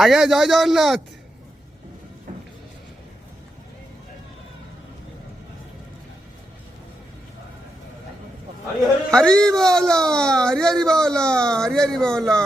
আগে জয় জগন্নাথ। हरी बोला, हरी हरी बोला, हरी हरी बोला।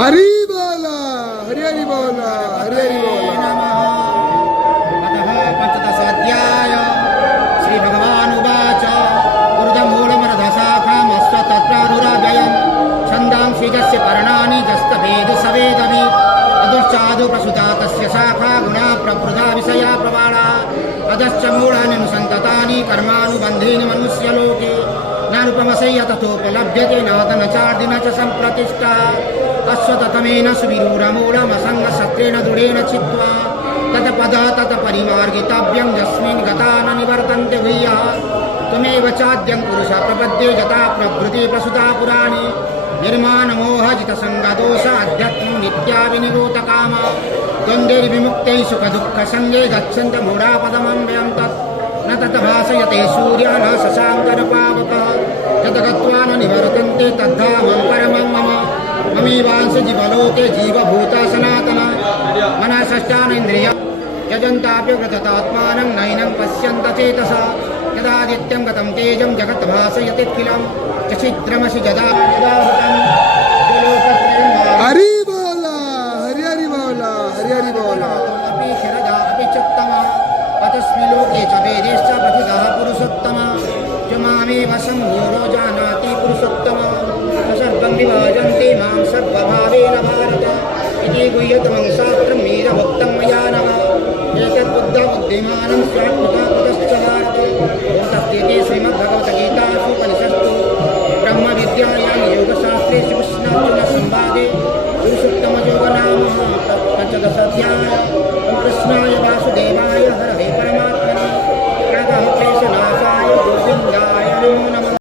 हरी बोला, हरी हरी बोला, हरी हरी बोला। पंचदशाध्याय श्री भगवान उवाच ऊर्धमूलमर्धशाखामस्वतत्रानुराव्ययम् छन्दांसि यस्य पर्णानि यस्तवेद सवेदवि अदुश्चादु प्रसुता तस्य शाखा गुणा प्रवृद्धा विषया प्रवाळा अधश्च मूलानि अनुसन्ततानि कर्मानुबन्धीनि मनुष्यलोके नानुपमसय्य तथोपलभ्यते नादन चार्दिन च सम्प्रतिष्ठा अश्वततमेन सुविरूढमूलमसङ्गशस्त्रेण दृढेन चित्वा तत्पदा तत्परिमार्गितव्यं यस्मिन् गता न निवर्तन्ते भूयः त्वमेव चाद्यं पुरुषः प्रपद्ये यथा प्रभृति प्रसुता पुराणी निर्माणमोहजितसङ्गदोष अध्यात्मं नित्या विनिरोधकामा द्वन्द्वैर्विमुक्तै सुखदुःखसङ्गे गच्छन्तमूढापदमं तत् न तद्भासयते सूर्यः न शशाङ्करपावकः यद्गत्वा न निवर्तन्ते तद्धामं परमं मम ममीवांसि जीवलोके जीवभूता सनातना मनसष्टानीन्द्रिया यजन्ताप्य व्रततात्मानं नैनं पश्यन्त चेतसा यदादित्यं गतं तेजं जगत् भासयतीखिलं छिद्रमसि यदा हरी बोला, हरी हरि बोला, हरी हरि बोला। अपि शरदा अपि चोत्तमा अतस्मि लोके च वेदेश्च प्रतितः पुरुषोत्तमा च मामेव सम्भूरो जानाति पुरुषोत्तमा सर्वं विभाजन्ते मां सर्वभावेन भारत इति गुह्यतमं शास्त्रं मेरव